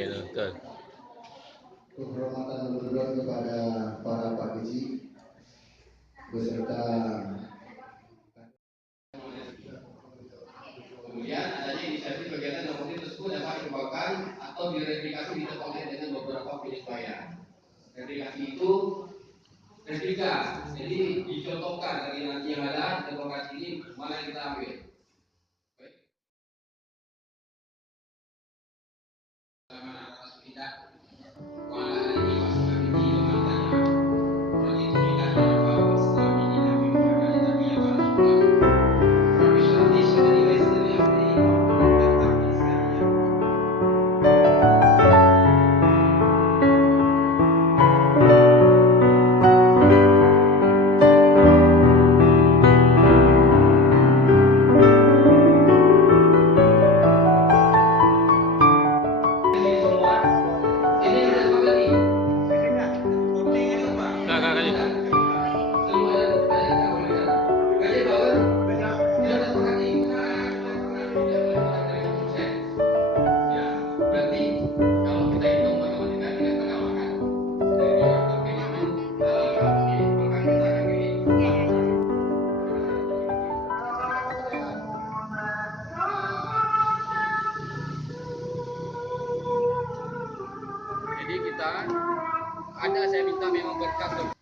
itu. Betul. Kehormatan berdua kepada para pakcik beserta kemudian adanya inisiatif kegiatan yang positif tersebut dapat dikembangkan atau direplikasi di tempat lain dengan beberapa penyesuaian. Replikasi itu replika, jadi dicontohkan dari nanti yang ada di lokasi ini mana yang kita ambil. Jadi kita ada, saya minta memang berkas